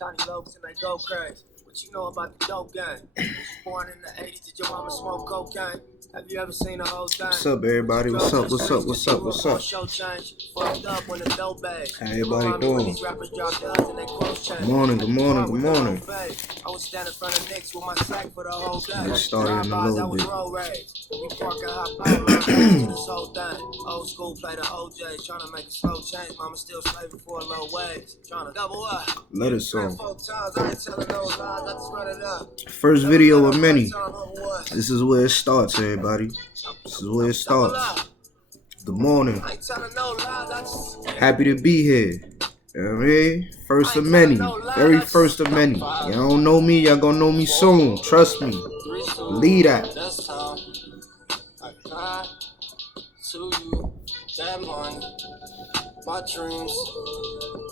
Tiny Lokes and they go crazy. What you know about the dope game? Was you born in the 80s? Did your mama smoke cocaine? Have you ever seen a whole thing? What's up, everybody? What's up? What's up? What's up? What's up? How everybody doing? Good morning, good morning, good morning. I was standing in front of Knicks with my sack for the whole day. Get started in a little bit. We park and hop out, this whole thing. Old school play the OJ, trying to make a slow change. Mama still slaving for a low wage, trying to double up. Let it song. 4 times, I ain't telling no lies, I just run it up. First video of many. This is where it starts, everybody. This is where it starts. Good morning. Happy to be here. You know what I mean? First of many. Very first of many. Y'all don't know me, y'all gonna know me soon. Trust me. Believe that. My dreams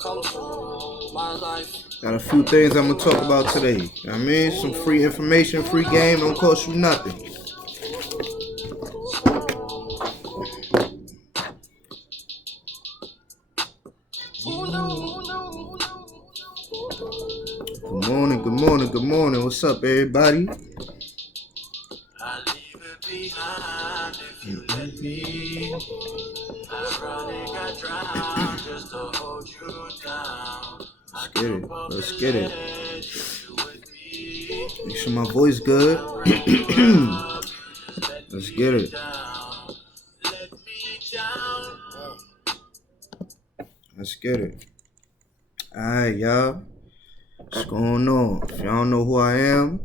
come true, my life. Got a few things I'm gonna talk about today. You know what I mean? Some free information, free game, don't cost you nothing. Good morning, good morning, good morning. What's up, everybody? I leave it behind if you let me. I probably got drowned just to hold you down. Let's get it. Let's get it. Make sure my voice good. Let's get it. Let's get it. Alright, y'all. What's going on? If y'all don't know who I am,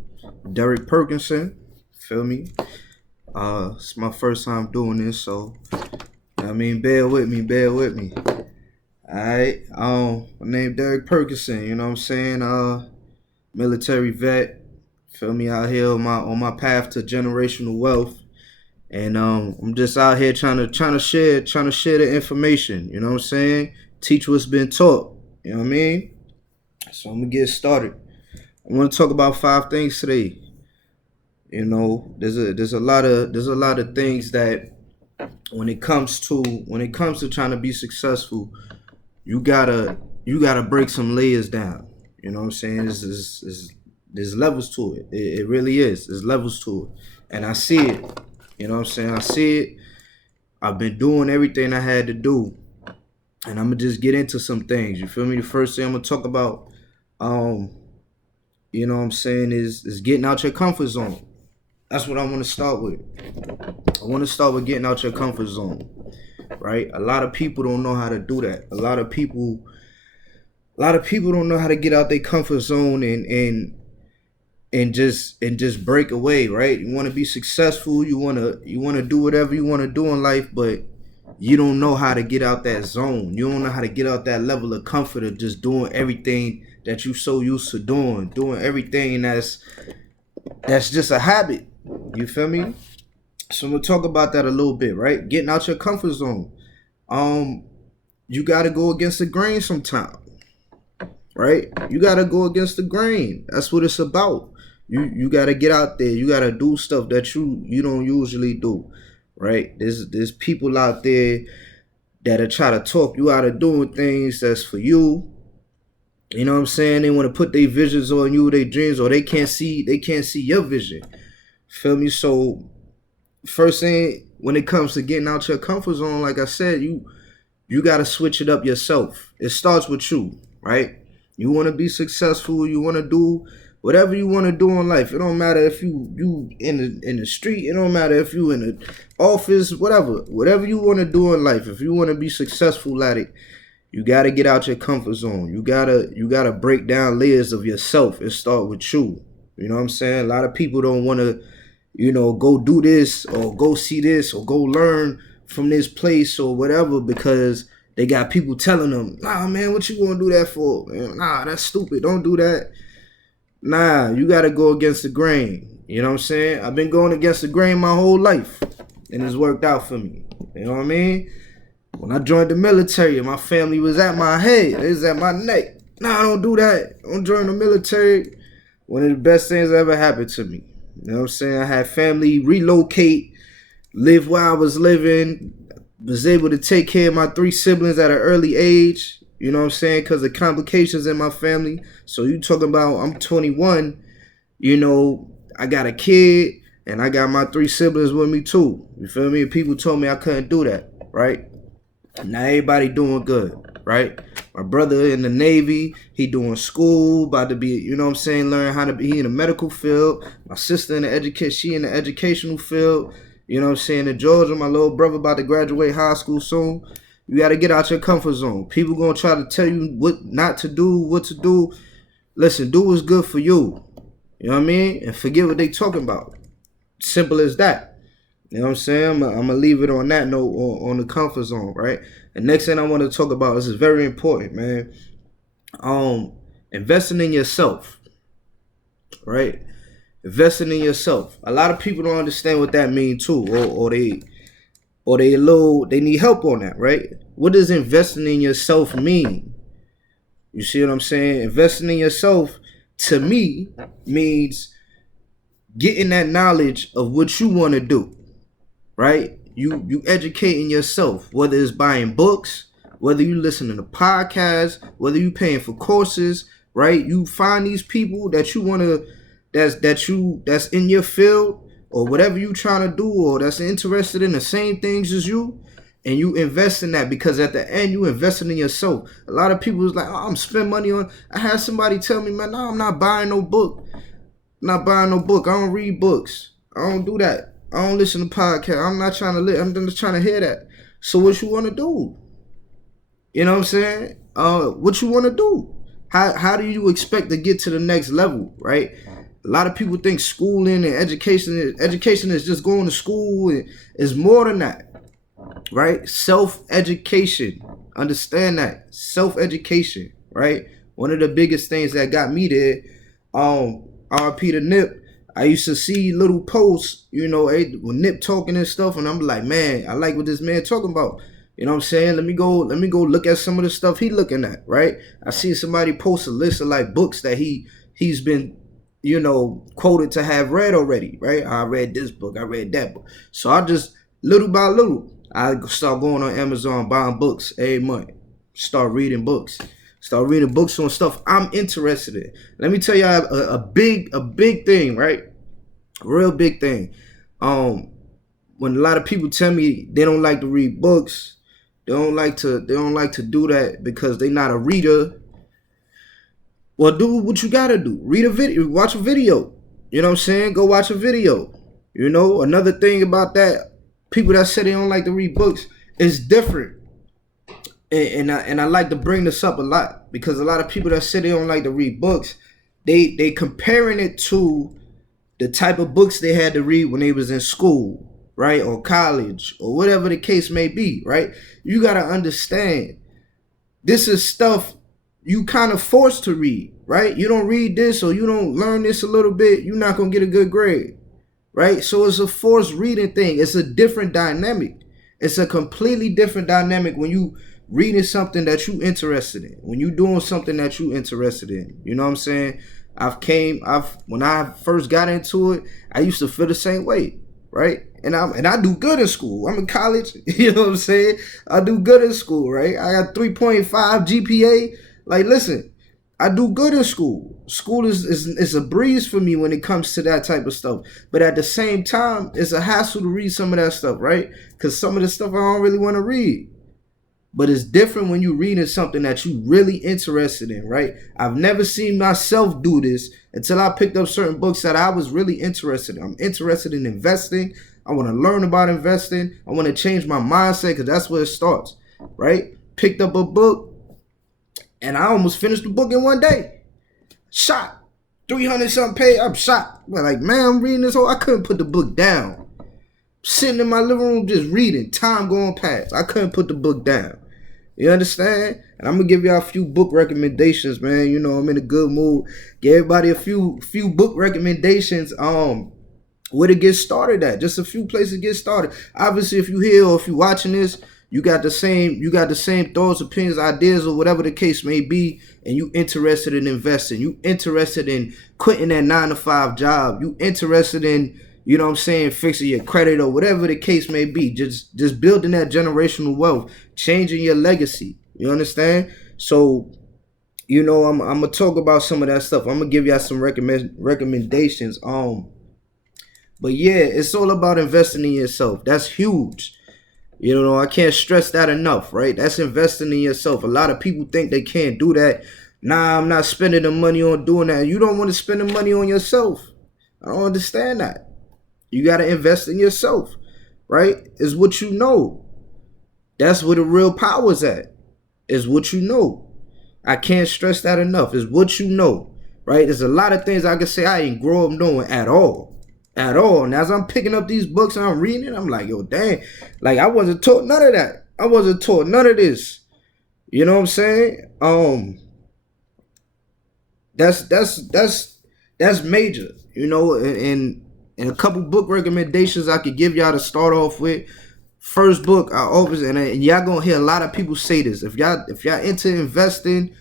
Derek Perkinson. Feel me? It's my first time doing this, so I mean, bear with me. Alright. My name Derek Perkinson, you know what I'm saying? Military vet. Feel me, out here on my path to generational wealth. And I'm just out here trying to share the information, you know what I'm saying? Teach what's been taught. You know what I mean? So I'm gonna get started. I want to talk about 5 things today. You know, there's a lot of things that when it comes to trying to be successful, you gotta break some layers down. You know what I'm saying? There's levels to it. It really is. There's levels to it, and I see it. You know what I'm saying? I see it. I've been doing everything I had to do, and I'm gonna just get into some things. You feel me? The first thing I'm gonna talk about, you know what I'm saying, is getting out your comfort zone. That's what I want to start with. I want to start with getting out your comfort zone, right? A lot of people don't know how to do that. A lot of people don't know how to get out their comfort zone and just break away, right? You want to be successful. You want to do whatever you want to do in life, but you don't know how to get out that zone. You don't know how to get out that level of comfort of just doing everything that you're so used to doing everything that's just a habit. You feel me? So I'm gonna talk about that a little bit, right? Getting out your comfort zone. You gotta go against the grain sometime, right? You gotta go against the grain. That's what it's about. You gotta get out there. You gotta do stuff that you don't usually do, right? There's people out there that'll try to talk you out of doing things that's for you. You know what I'm saying? They want to put their visions on you, their dreams, or they can't see your vision. Feel me? So first thing, when it comes to getting out your comfort zone, like I said, you gotta switch it up yourself. It starts with you, right? You want to be successful. You want to do whatever you want to do in life. It don't matter if you in the street. It don't matter if you in the office. Whatever you want to do in life. If you want to be successful at it, you gotta get out your comfort zone. You gotta break down layers of yourself and start with you. You know what I'm saying? A lot of people don't want to, go do this or go see this or go learn from this place or whatever because they got people telling them, nah, man, what you gonna do that for? Man, nah, that's stupid. Don't do that. Nah, you gotta go against the grain. You know what I'm saying? I've been going against the grain my whole life, and it's worked out for me. You know what I mean? When I joined the military, my family was at my head. It was at my neck. Nah, don't do that. Don't join the military. One of the best things that ever happened to me. You know what I'm saying? I had family relocate, live where I was living, was able to take care of my 3 siblings at an early age. you know what I'm saying, because of complications in my family. So you talking about I'm 21, you know, I got a kid and I got my 3 siblings with me too. You feel me? People told me I couldn't do that, right? Now everybody doing good, right? My brother in the Navy, he doing school, about to be, you know what I'm saying, learn how to be in the medical field. My sister in the she in the educational field. You know what I'm saying? In Georgia, my little brother about to graduate high school soon. You got to get out your comfort zone. People going to try to tell you what not to do, what to do. Listen, do what's good for you. You know what I mean? And forget what they talking about. Simple as that. You know what I'm saying? I'm going to leave it on that note, on the comfort zone, right? The next thing I want to talk about, this is very important, man. Investing in yourself, right? Investing in yourself. A lot of people don't understand what that means too, or they need help on that, right? What does investing in yourself mean? You see what I'm saying? Investing in yourself, to me, means getting that knowledge of what you want to do, right? You educating yourself, whether it's buying books, whether you listening to podcasts, whether you paying for courses, right? You find these people that you want to, that's in your field, or whatever you trying to do, or that's interested in the same things as you, and you invest in that, because at the end you invested in yourself. A lot of people is like, oh, I'm spending money on. I had somebody tell me, man, no, I'm not buying no book. I'm not buying no book. I don't read books. I don't do that. I don't listen to podcasts. I'm not trying to I'm just trying to hear that. So what you want to do? You know what I'm saying? What you want to do? How do you expect to get to the next level, right? A lot of people think schooling and education is just going to school. It's more than that, right? Self-education. Understand that. Self-education, right? One of the biggest things that got me there, RP to Nip, I used to see little posts, you know, with Nip talking and stuff, and I'm like, man, I like what this man talking about. You know what I'm saying? Let me go look at some of the stuff he looking at, right? I see somebody post a list of like books that he's been, you know, quoted to have read already, right? I read this book, I read that book. So I just, little by little, I start going on Amazon, buying books every month. Start reading books. Start reading books on stuff I'm interested in. Let me tell y'all a big thing, right? A real big thing. When a lot of people tell me they don't like to read books, they don't like to do that because they're not a reader. Well, do what you gotta do. Read a video, watch a video. You know what I'm saying? Go watch a video. You know, another thing about that, people that say they don't like to read books, is different. And I like to bring this up a lot, because a lot of people that say they don't like to read books, they comparing it to the type of books they had to read when they was in school, right? Or college, or whatever the case may be, right? You got to understand, this is stuff you kind of forced to read, right? You don't read this, or you don't learn this a little bit, you're not going to get a good grade, right? So it's a forced reading thing. It's a different dynamic. It's a completely different dynamic when you reading something that you interested in, when you doing something that you interested in. You know what I'm saying? When I first got into it, I used to feel the same way, right? And I do good in school. I'm in college, you know what I'm saying? I do good in school, right? I got 3.5 GPA. Like, listen, I do good in school. School is a breeze for me when it comes to that type of stuff. But at the same time, it's a hassle to read some of that stuff, right? Because some of the stuff I don't really want to read. But it's different when you're reading something that you're really interested in, right? I've never seen myself do this until I picked up certain books that I was really interested in. I'm interested in investing. I want to learn about investing. I want to change my mindset, because that's where it starts, right? Picked up a book, and I almost finished the book in one day. Shot. 300 something page. I'm shot. I'm like, man, I'm reading this whole. I couldn't put the book down. Sitting in my living room just reading. Time going past. I couldn't put the book down. You understand? And I'm gonna give y'all a few book recommendations, man. You know, I'm in a good mood. Give everybody a few book recommendations. Where to get started at. Just a few places to get started. Obviously, if you here or if you watching this, you got the same thoughts, opinions, ideas, or whatever the case may be, and you interested in investing. You interested in quitting that 9-to-5 job. You interested in, you know what I'm saying, fixing your credit or whatever the case may be. Just building that generational wealth, changing your legacy. You understand? So, I'm gonna talk about some of that stuff. I'm gonna give y'all some recommendations. But yeah, it's all about investing in yourself. That's huge. I can't stress that enough, right? That's investing in yourself. A lot of people think they can't do that. Nah, I'm not spending the money on doing that. You don't want to spend the money on yourself. I don't understand that. You got to invest in yourself, right? Is what you know. That's where the real power's at. Is what you know. I can't stress that enough. Is what you know, right? There's a lot of things I can say I didn't grow up knowing at all. At all. And as I'm picking up these books and I'm reading it, I'm like, yo, dang. Like, I wasn't taught none of that. I wasn't taught none of this. You know what I'm saying? That's major. And a couple book recommendations I could give y'all to start off with. First book, I always and y'all gonna hear a lot of people say this. If y'all into investing,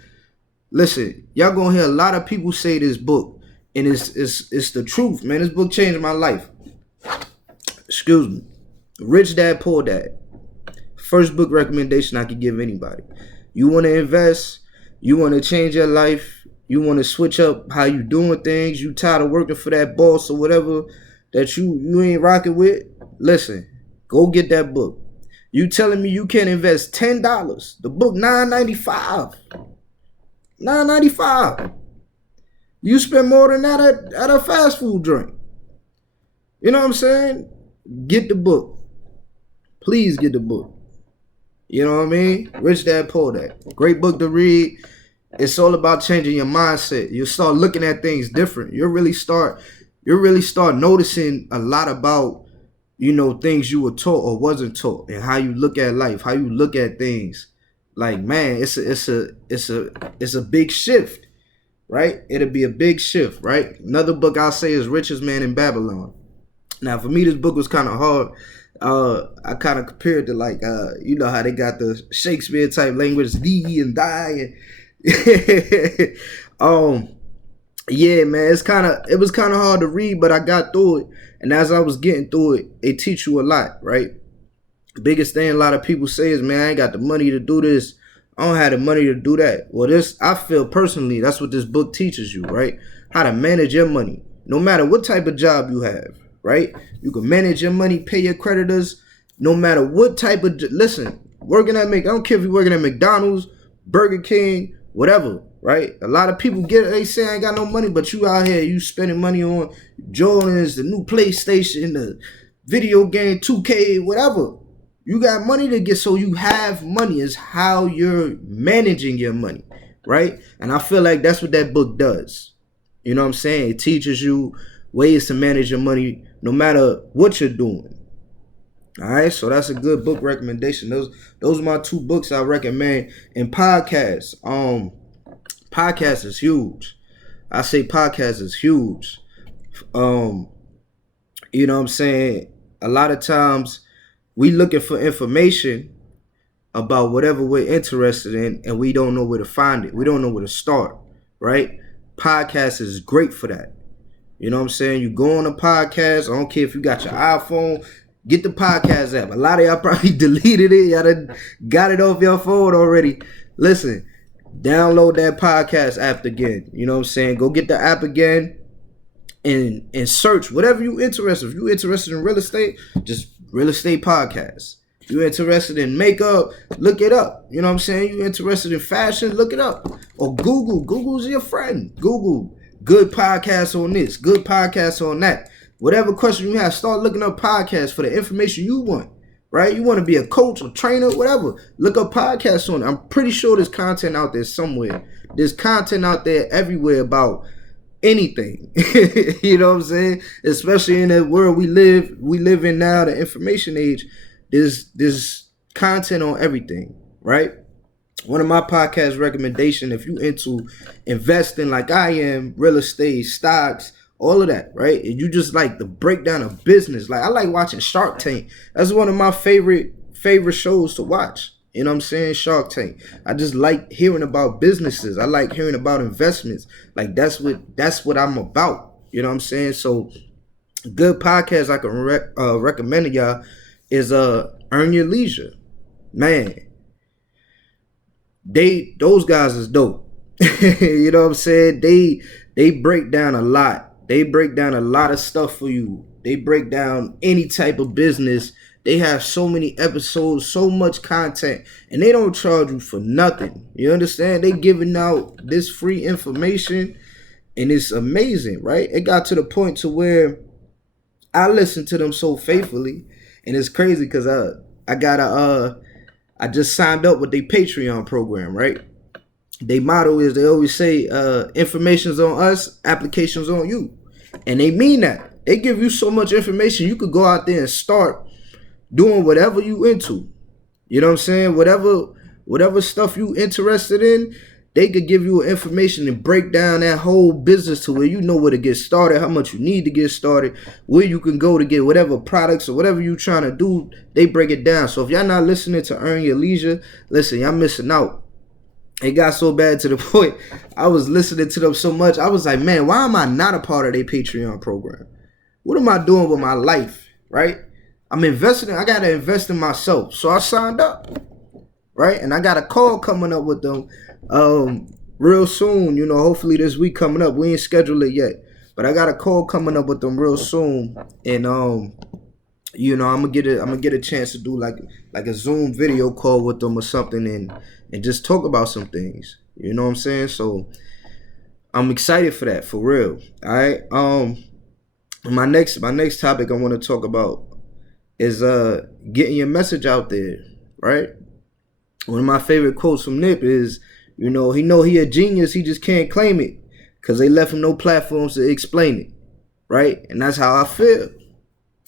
listen, y'all gonna hear a lot of people say this book, and it's the truth, man. This book changed my life. Excuse me. Rich Dad Poor Dad. First book recommendation I could give anybody. You want to invest, you want to change your life, you want to switch up how you doing things, you tired of working for that boss or whatever that you ain't rocking with, listen, go get that book. You telling me you can invest $10. The book $9.95. $9.95. You spend more than that at a fast food joint. You know what I'm saying? Get the book. Please get the book. You know what I mean? Rich Dad Poor Dad. Great book to read. It's all about changing your mindset. You start looking at things different. You really start noticing a lot about, things you were taught or wasn't taught, and how you look at life, how you look at things. Like, man, it's a big shift, right? It'll be a big shift, right? Another book I'll say is Richest Man in Babylon. Now, for me, this book was kind of hard. I kind of compared to like, how they got the Shakespeare type language, thee and die, and yeah, man, it was kind of hard to read, but I got through it. And as I was getting through it, it teach you a lot, right? The biggest thing a lot of people say is, man, I ain't got the money to do this. I don't have the money to do that. Well, I feel personally, that's what this book teaches you, right? How to manage your money, no matter what type of job you have, right? You can manage your money, pay your creditors, no matter what type of, listen, I don't care if you're working at McDonald's, Burger King, whatever, right? A lot of people they say I ain't got no money, but you out here, you spending money on Jordans, the new PlayStation, the video game 2K, whatever. You got money to get, so you have money. Is how you're managing your money, right? And I feel like that's what that book does. You know what I'm saying? It teaches you ways to manage your money no matter what you're doing. All right, so that's a good book recommendation. Those are my two books I recommend. And podcasts. Podcast is huge. I say podcast is huge. You know what I'm saying? A lot of times we looking for information about whatever we're interested in, and we don't know where to find it. We don't know where to start, right? Podcast is great for that. You know what I'm saying? You go on a podcast. I don't care if you got your iPhone. Get the podcast app. A lot of y'all probably deleted it. Y'all done got it off your phone already. Listen, download that podcast app again. You know what I'm saying? Go get the app again and search whatever you interested. If you're interested in real estate, just real estate podcast. If you're interested in makeup, look it up. You know what I'm saying? You're interested in fashion, look it up. Or Google. Google's your friend. Google. Good podcasts on this. Good podcasts on that. Whatever question you have, start looking up podcasts for the information you want. Right? You want to be a coach or trainer, whatever. Look up podcasts on it. I'm pretty sure there's content out there somewhere. There's content out there everywhere about anything. You know what I'm saying? Especially in the world we live in now, the information age. There's content on everything, right? One of my podcast recommendation, if you into investing like I am, real estate, stocks, all of that, right? And you just like the breakdown of business. Like I like watching Shark Tank. That's one of my favorite shows to watch. You know what I'm saying? Shark Tank. I just like hearing about businesses. I like hearing about investments. Like that's what I'm about. You know what I'm saying? So good podcast I can recommend to y'all is Earn Your Leisure. Man, those guys is dope. You know what I'm saying? They break down a lot. They break down a lot of stuff for you. They break down any type of business. They have so many episodes, so much content, and they don't charge you for nothing. You understand? They giving out this free information, and it's amazing, right? It got to the point to where I listen to them so faithfully, and it's crazy because I just signed up with their Patreon program, right? Their motto is, they always say, information's on us, applications on you. And they mean that. They give you so much information, you could go out there and start doing whatever you into. You know what I'm saying? Whatever stuff you interested in, they could give you information and break down that whole business to where you know where to get started, how much you need to get started, where you can go to get whatever products or whatever you're trying to do. They break it down. So if y'all not listening to Earn Your Leisure, listen, y'all missing out. It got so bad to the point I was listening to them so much. I was like, man, why am I not a part of their Patreon program? What am I doing with my life, right? I'm investing. I got to invest in myself. So I signed up, right? And I got a call coming up with them real soon. You know, hopefully this week coming up. We ain't scheduled it yet. But I got a call coming up with them real soon. And, you know, I'm gonna get a chance to do like a Zoom video call with them or something and just talk about some things. You know what I'm saying? So I'm excited for that, for real. All right. My next topic I want to talk about is getting your message out there, right? One of my favorite quotes from Nip is, you know he a genius, he just can't claim it because they left him no platforms to explain it, right? And that's how I feel,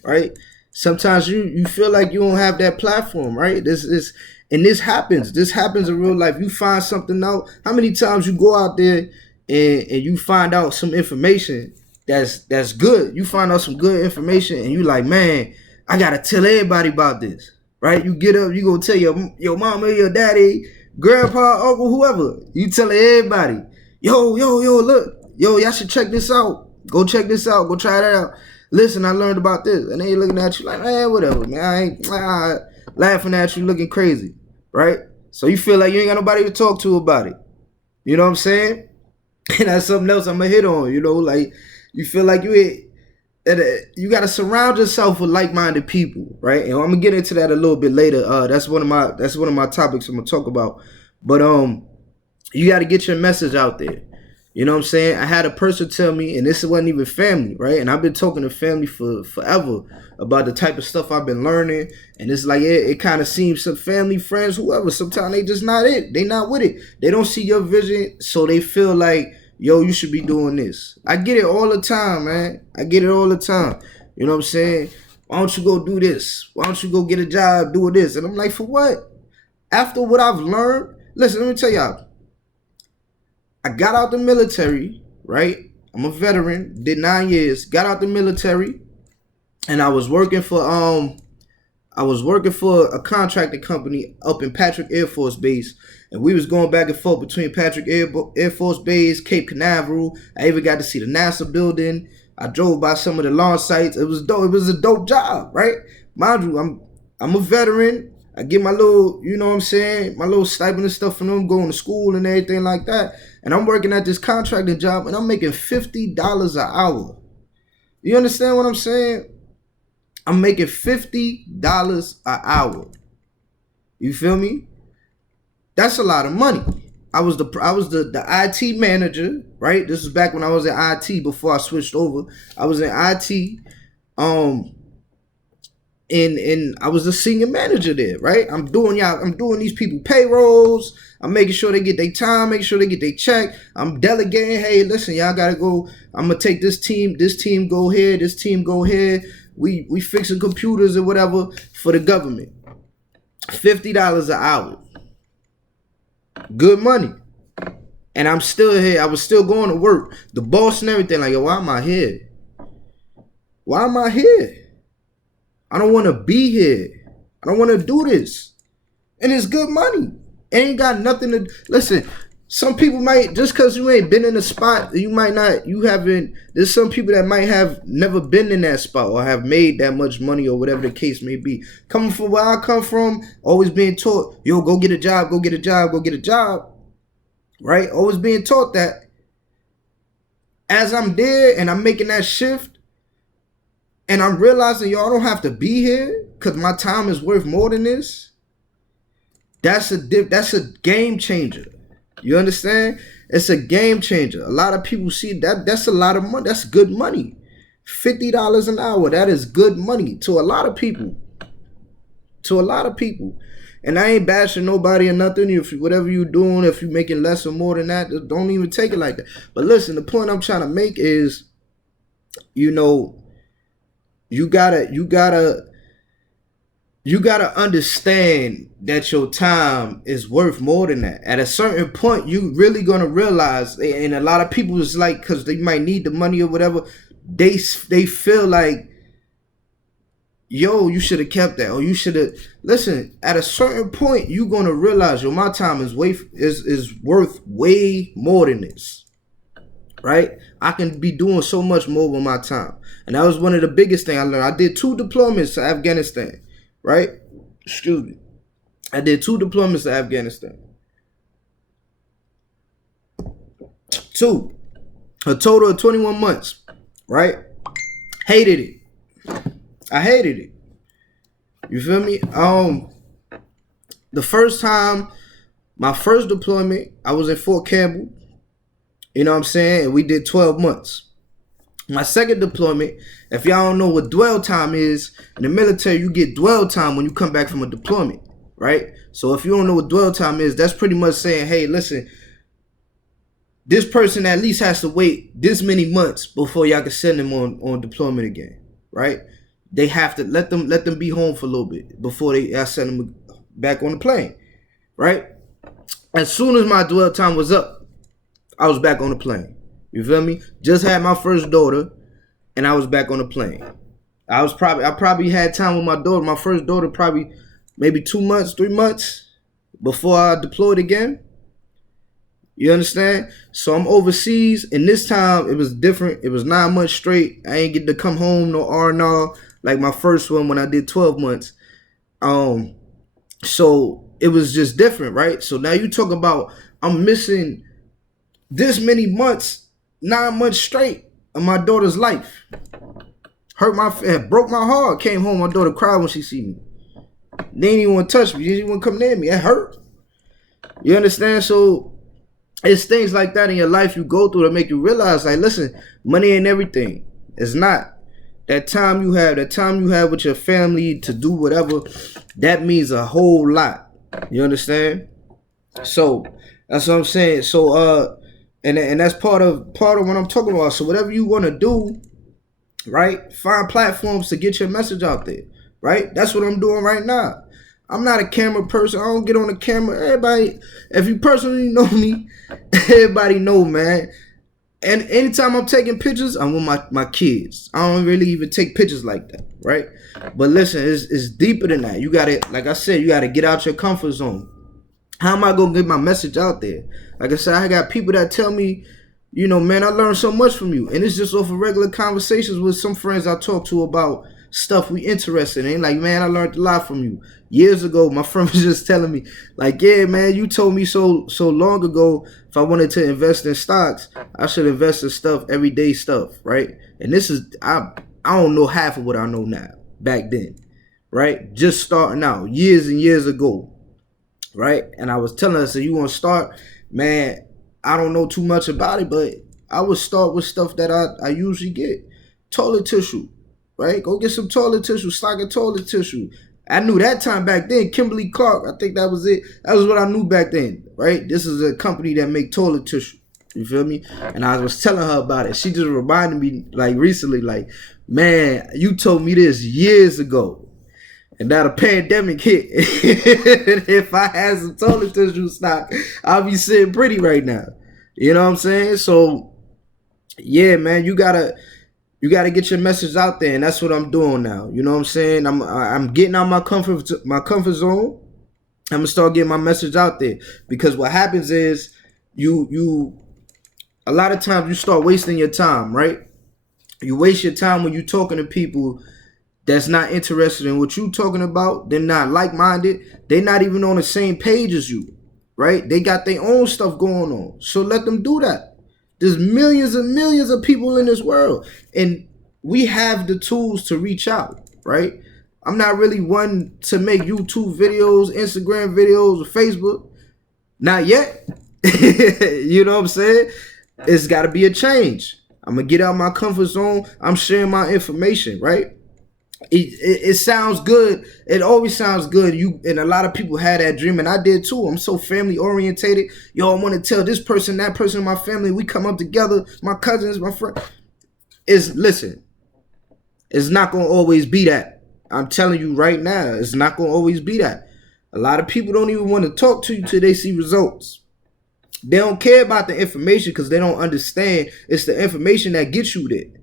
right? Sometimes you feel like you don't have that platform, right? This happens. This happens in real life. You find something out. How many times you go out there and you find out some information that's good? You find out some good information and you like, man, I gotta tell everybody about this, right? You get up, you go tell your mama, your daddy, grandpa, uncle, whoever. You tell everybody, yo, look, y'all should check this out. Go check this out. Go try that out. Listen, I learned about this. And they looking at you like, man, whatever, man. I ain't laughing at you, looking crazy, right? So you feel like you ain't got nobody to talk to about it. You know what I'm saying? And that's something else I'm gonna hit on. You know, like you feel like you got to surround yourself with like-minded people, right? And I'm gonna get into that a little bit later. That's one of my topics I'm gonna talk about. But you got to get your message out there. You know what I'm saying? I had a person tell me, and this wasn't even family, right? And I've been talking to family for forever about the type of stuff I've been learning. And it's like it kind of seems some family, friends, whoever, sometimes they just not it. They not with it. They don't see your vision, so they feel like, yo, you should be doing this. I get it all the time, man. I get it all the time. You know what I'm saying? Why don't you go do this? Why don't you go get a job doing this? And I'm like, for what? After what I've learned, listen, let me tell y'all. I got out the military, right? I'm a veteran, did 9 years, got out the military, and I was working for a contracting company up in Patrick Air Force Base. And we was going back and forth between Patrick Air Force Base, Cape Canaveral. I even got to see the NASA building. I drove by some of the launch sites. It was dope. It was a dope job, right? Mind you, I'm a veteran. I get my little, you know what I'm saying, my little stipend and stuff from them, going to school and everything like that. And I'm working at this contracting job, and I'm making $50 an hour. You understand what I'm saying? I'm making $50 an hour. You feel me? That's a lot of money. I was the IT manager, right? This is back when I was in IT before I switched over. I was in IT, and I was the senior manager there, right? I'm doing these people payrolls. I'm making sure they get their time, making sure they get their check. I'm delegating. Hey, listen, y'all gotta go. I'm gonna take this team go here, this team go here. We fixing computers or whatever for the government. $50 an hour. Good money. And I'm still here. I was still going to work. The boss and everything, like, yo, why am I here? Why am I here? I don't want to be here. I don't want to do this. And it's good money. Ain't got nothing to... Listen, Some people might, just because you ain't been in a spot, you might not, you haven't, there's some people that might have never been in that spot or have made that much money or whatever the case may be. Coming from where I come from, always being taught, yo, go get a job, go get a job, go get a job, right? Always being taught that. As I'm there and I'm making that shift and I'm realizing, yo, I don't have to be here because my time is worth more than this. That's a game changer. You understand? It's a game changer. A lot of people see that. That's a lot of money. That's good money. $50 an hour. That is good money to a lot of people. To a lot of people. And I ain't bashing nobody or nothing. If whatever you're doing, if you're making less or more than that, don't even take it like that. But listen, the point I'm trying to make is, you know, you gotta understand that your time is worth more than that. At a certain point, you really gonna realize, and a lot of people is like, because they might need the money or whatever, they feel like, yo, you should have kept that, or you should have. Listen, at a certain point, you gonna realize, yo, my time is worth way more than this, right? I can be doing so much more with my time, and that was one of the biggest things I learned. I did 2 deployments to Afghanistan. Right? Excuse me. I did 2 deployments to Afghanistan. 2. A total of 21 months. Right? Hated it. I hated it. You feel me? The first time, my first deployment, I was in Fort Campbell. You know what I'm saying? And we did 12 months. My second deployment, if y'all don't know what dwell time is, in the military, you get dwell time when you come back from a deployment, right? So if you don't know what dwell time is, that's pretty much saying, hey, listen, this person at least has to wait this many months before y'all can send them on deployment again, right? They have to let them be home for a little bit before I send them back on the plane, right? As soon as my dwell time was up, I was back on the plane. You feel me? Just had my first daughter, and I was back on the plane. I probably had time with my daughter, my first daughter, probably maybe 2 months, 3 months before I deployed again. You understand? So I'm overseas, and this time it was different. It was 9 months straight. I ain't get to come home no R&R like my first one when I did 12 months. So it was just different, right? So now you talk about I'm missing this many months. 9 months straight of my daughter's life. Broke my heart. Came home, my daughter cried when she see me. They didn't even want to touch me. They didn't even want to come near me. It hurt. You understand? So it's things like that in your life you go through that make you realize, like, listen, money ain't everything. It's not. That time you have with your family to do whatever, that means a whole lot. You understand? So that's what I'm saying. So And that's part of what I'm talking about. So whatever you want to do, right? Find platforms to get your message out there, right? That's what I'm doing right now. I'm not a camera person. I don't get on the camera. Everybody, if you personally know me, everybody know, man. And anytime I'm taking pictures, I'm with my kids. I don't really even take pictures like that, right? But listen, it's deeper than that. You gotta, like I said, you gotta get out your comfort zone. How am I gonna get my message out there? Like I said, I got people that tell me, you know, man, I learned so much from you. And it's just off of regular conversations with some friends I talk to about stuff we interested in. Like, man, I learned a lot from you. Years ago, my friend was just telling me, like, yeah, man, you told me so long ago if I wanted to invest in stocks, I should invest in stuff, everyday stuff, right? And this is, I don't know half of what I know now, back then, right? Just starting out, years and years ago. Right? And I was telling her, so you want to start? Man, I don't know too much about it, but I would start with stuff that I usually get. Toilet tissue, right? Go get some toilet tissue, stock of toilet tissue. I knew that time back then, Kimberly Clark, I think that was it. That was what I knew back then, right? This is a company that make toilet tissue. You feel me? And I was telling her about it. She just reminded me, like, recently, like, man, you told me this years ago. And now the pandemic hit. If I had some toilet tissue stock, I'll be sitting pretty right now. You know what I'm saying? So, yeah, man, you gotta get your message out there, and that's what I'm doing now. You know what I'm saying? I'm getting out my comfort zone. I'm gonna start getting my message out there, because what happens is you a lot of times you start wasting your time, right? You waste your time when you're talking to people that's not interested in what you talking about. They're not like-minded. They're not even on the same page as you, right? They got their own stuff going on. So let them do that. There's millions and millions of people in this world, and we have the tools to reach out, right? I'm not really one to make YouTube videos, Instagram videos, or Facebook. Not yet. You know what I'm saying? It's got to be a change. I'm going to get out my comfort zone. I'm sharing my information, right? It sounds good. It always sounds good. And a lot of people had that dream, and I did too. I'm so family orientated. Yo, I want to tell this person, that person in my family. We come up together. My cousins, my friend. Listen, it's not gonna always be that. I'm telling you right now, it's not gonna always be that. A lot of people don't even want to talk to you till they see results. They don't care about the information because they don't understand it's the information that gets you there.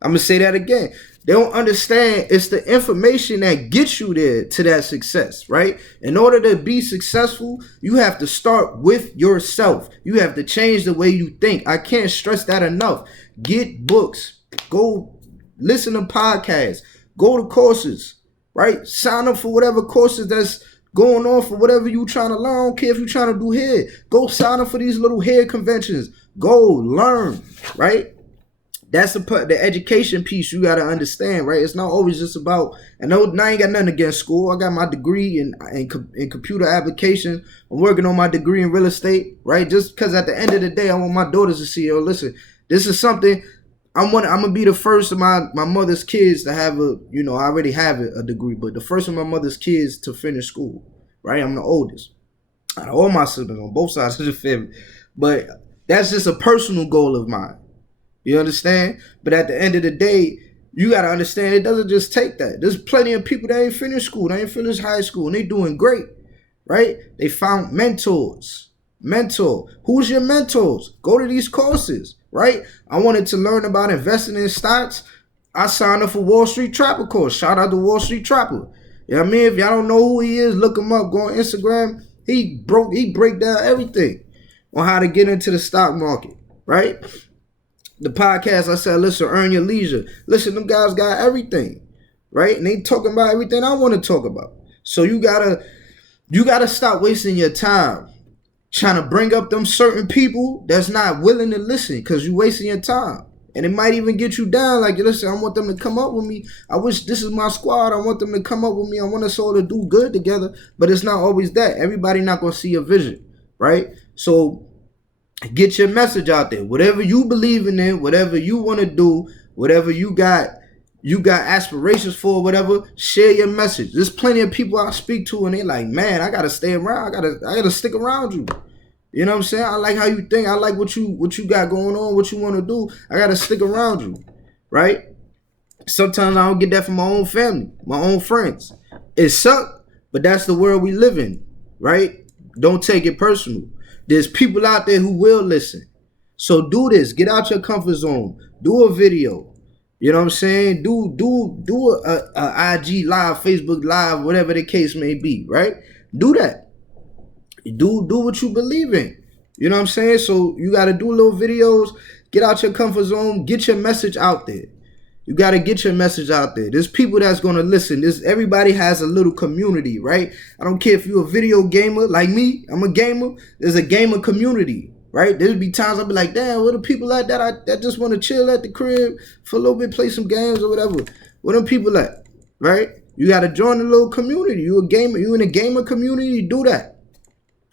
I'm going to say that again. They don't understand it's the information that gets you there to that success, right? In order to be successful, you have to start with yourself. You have to change the way you think. I can't stress that enough. Get books. Go listen to podcasts. Go to courses, right? Sign up for whatever courses that's going on for whatever you trying to learn. I don't care if you're trying to do hair. Go sign up for these little hair conventions. Go learn, right? That's the education piece you got to understand, right? It's not always just about, and I ain't got nothing against school. I got my degree in computer application. I'm working on my degree in real estate, right? Just because at the end of the day, I want my daughters to see, yo, listen, this is something, I'm going to be the first of my mother's kids to have I already have a degree, but the first of my mother's kids to finish school, right? I'm the oldest out of all my siblings on both sides of the family. But that's just a personal goal of mine. You understand? But at the end of the day, you got to understand it doesn't just take that. There's plenty of people that ain't finished school, they ain't finished high school, and they doing great, right? They found mentors. Mentor. Who's your mentors? Go to these courses, right? I wanted to learn about investing in stocks. I signed up for Wall Street Trapper course. Shout out to Wall Street Trapper. You know what I mean? If y'all don't know who he is, look him up. Go on Instagram. He break down everything on how to get into the stock market, right? The podcast, I said, listen, earn your leisure. Listen, them guys got everything, right? And they talking about everything I want to talk about. So you gotta stop wasting your time trying to bring up them certain people that's not willing to listen, because you wasting your time. And it might even get you down. Like, listen, I want them to come up with me. I wish this is my squad. I want them to come up with me. I want us all to do good together. But it's not always that. Everybody not going to see your vision, right? So get your message out there. Whatever you believe in, whatever you want to do, whatever you got aspirations for, whatever, share your message. There's plenty of people I speak to and they like, man, I gotta stay around. I gotta stick around you. You know what I'm saying? I like how you think. I like what you got going on, what you want to do. I gotta stick around you, right? Sometimes I don't get that from my own family, my own friends. It sucks, but that's the world we live in, right? Don't take it personal. There's people out there who will listen. So do this. Get out your comfort zone. Do a video. You know what I'm saying? Do a IG live, Facebook live, whatever the case may be, right? Do that. Do what you believe in. You know what I'm saying? So you got to do little videos. Get out your comfort zone. Get your message out there. You got to get your message out there. There's people that's going to listen. Everybody has a little community, right? I don't care if you're a video gamer like me. I'm a gamer. There's a gamer community, right? There'll be times I'll be like, damn, what are people like that just want to chill at the crib for a little bit, play some games or whatever? What are people at, right? You got to join a little community. You a gamer. You in a gamer community, do that,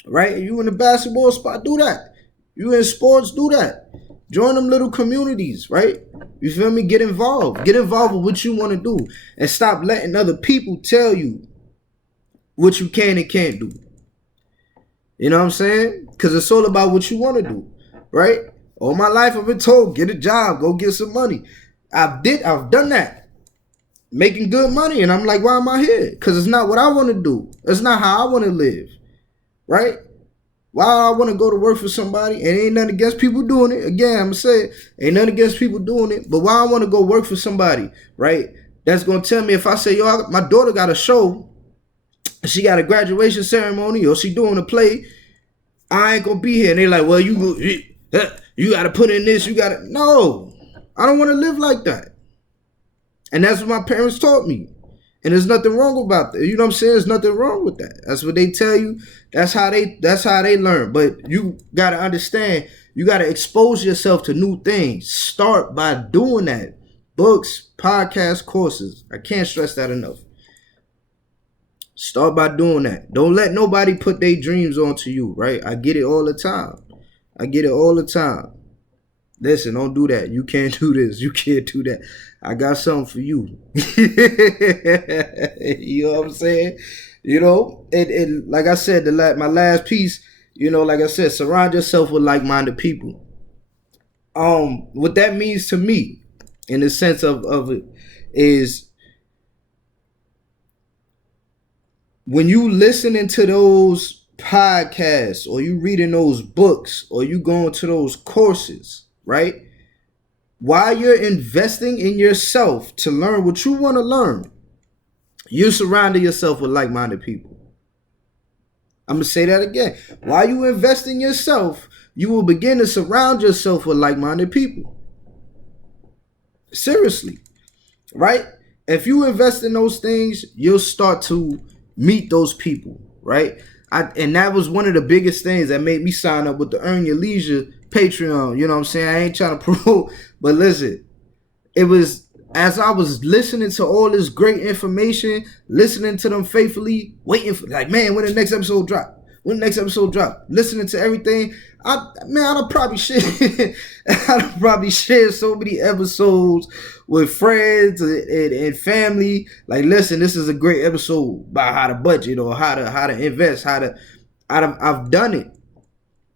right? You in the basketball spot, do that. You in sports, do that. Join them little communities, right? You feel me? Get involved. Get involved with what you want to do. And stop letting other people tell you what you can and can't do. You know what I'm saying? Because it's all about what you want to do, right? All my life I've been told, get a job, go get some money. I've done that. Making good money. And I'm like, why am I here? Because it's not what I want to do. It's not how I want to live, right? Why I want to go to work for somebody, and ain't nothing against people doing it. Again, I'm going to say it, ain't nothing against people doing it, but why I want to go work for somebody, right? That's going to tell me if I say, yo, my daughter got a show, she got a graduation ceremony, or she doing a play, I ain't gonna be here. And they like, well, you gotta put in this, no. I don't wanna live like that. And that's what my parents taught me. And there's nothing wrong about that. You know what I'm saying? There's nothing wrong with that. That's what they tell you. That's how they learn. But you gotta understand, you gotta expose yourself to new things. Start by doing that. Books, podcasts, courses. I can't stress that enough. Start by doing that. Don't let nobody put their dreams onto you, right? I get it all the time. Listen, don't do that. You can't do this. You can't do that. I got something for you. You know what I'm saying? You know, and like I said, my last piece, you know, like I said, surround yourself with like-minded people. What that means to me, in the sense of it, is when you listening to those podcasts, or you reading those books, or you going to those courses, right? While you're investing in yourself to learn what you want to learn, you're surrounding yourself with like-minded people. I'm going to say that again. While you invest in yourself, you will begin to surround yourself with like-minded people. Seriously, right? If you invest in those things, you'll start to meet those people, right? And that was one of the biggest things that made me sign up with the Earn Your Leisure Patreon. You know what I'm saying? I ain't trying to promote, but listen, it was as I was listening to all this great information, listening to them faithfully, waiting for, like, man, when the next episode drop? Listening to everything. I'd probably share so many episodes with friends and family. Like, listen, this is a great episode about how to budget, or how to invest, I've done it,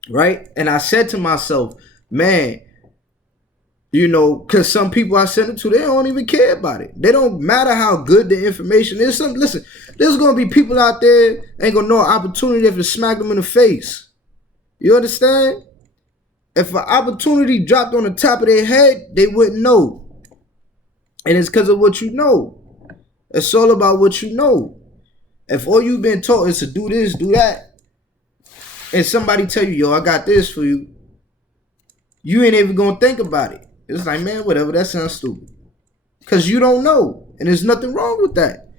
right? And I said to myself, man, you know, because some people I send it to, they don't even care about it. They don't matter how good the information is. Listen, there's going to be people out there ain't going to know an opportunity if it smack them in the face. You understand? If an opportunity dropped on the top of their head, they wouldn't know. And it's because of what you know. It's all about what you know. If all you've been taught is to do this, do that, and somebody tell you, yo, I got this for you, you ain't even going to think about it. It's like, man, whatever, that sounds stupid. Because you don't know. And there's nothing wrong with that.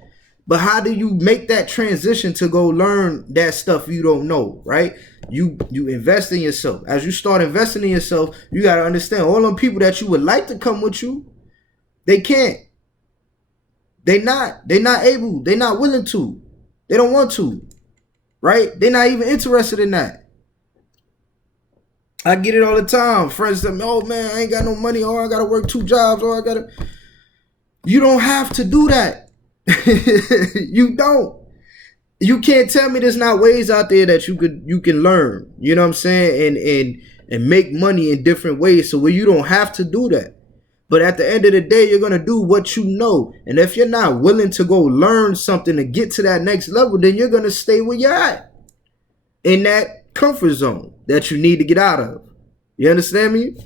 But how do you make that transition to go learn that stuff you don't know, right? You invest in yourself. As you start investing in yourself, you got to understand, all them people that you would like to come with you, they can't. They're not able. They're not willing to. They don't want to, right? They're not even interested in that. I get it all the time. Friends tell me, oh man, I ain't got no money, or I gotta work 2 jobs, or I gotta. You don't have to do that. You don't. You can't tell me there's not ways out there that you can learn. You know what I'm saying? And make money in different ways, so where you don't have to do that. But at the end of the day, you're gonna do what you know. And if you're not willing to go learn something to get to that next level, then you're gonna stay where you're at, in that comfort zone that you need to get out of. You understand me?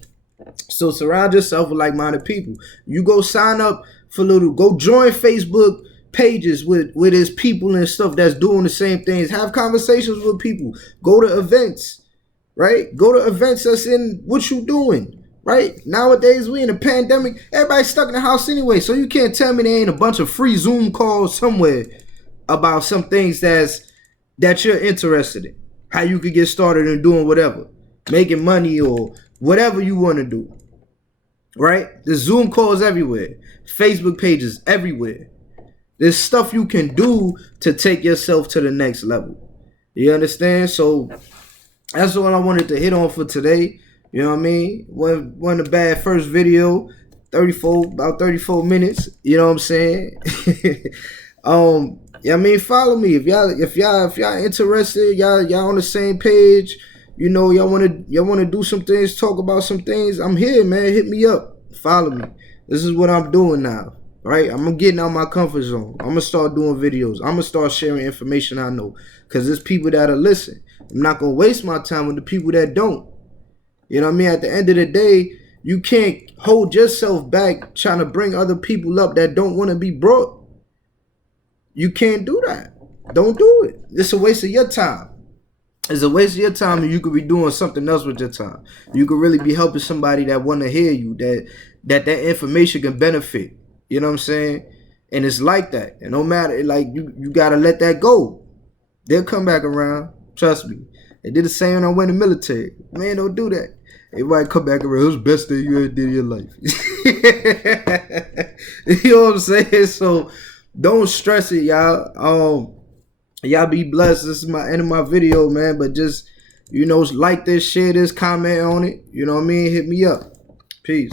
So surround yourself with like-minded people. You go sign up for go join Facebook pages with his people and stuff that's doing the same things. Have conversations with people. Go to events, right? Go to events that's in what you doing, right? Nowadays, we in a pandemic. Everybody's stuck in the house anyway, so you can't tell me there ain't a bunch of free Zoom calls somewhere about some things that you're interested in. How you could get started in doing whatever, making money or whatever you want to do, right? There's Zoom calls everywhere, Facebook pages everywhere. There's stuff you can do to take yourself to the next level. You understand? So that's all I wanted to hit on for today. You know what I mean? Wasn't a bad first video, about 34 minutes. You know what I'm saying? Yeah, I mean, follow me if y'all interested. Y'all on the same page. You know, y'all wanna do some things, talk about some things. I'm here, man. Hit me up. Follow me. This is what I'm doing now, right? I'm getting out my comfort zone. I'm gonna start doing videos. I'm gonna start sharing information I know, because there's people that'll listen. I'm not gonna waste my time with the people that don't. You know what I mean? At the end of the day, you can't hold yourself back trying to bring other people up that don't want to be brought. You can't do that. Don't do it. It's a waste of your time. It's a waste of your time, and you could be doing something else with your time. You could really be helping somebody that want to hear you, that information can benefit. You know what I'm saying? And it's like that. And no matter, like, you gotta let that go. They'll come back around. Trust me. They did the same when I went in the military. Man, don't do that. Everybody come back around. It was the best thing you ever did in your life. You know what I'm saying? So don't stress it, y'all. Y'all be blessed. This is my end of my video, man. But just, like this, share this, comment on it. You know what I mean? Hit me up. Peace.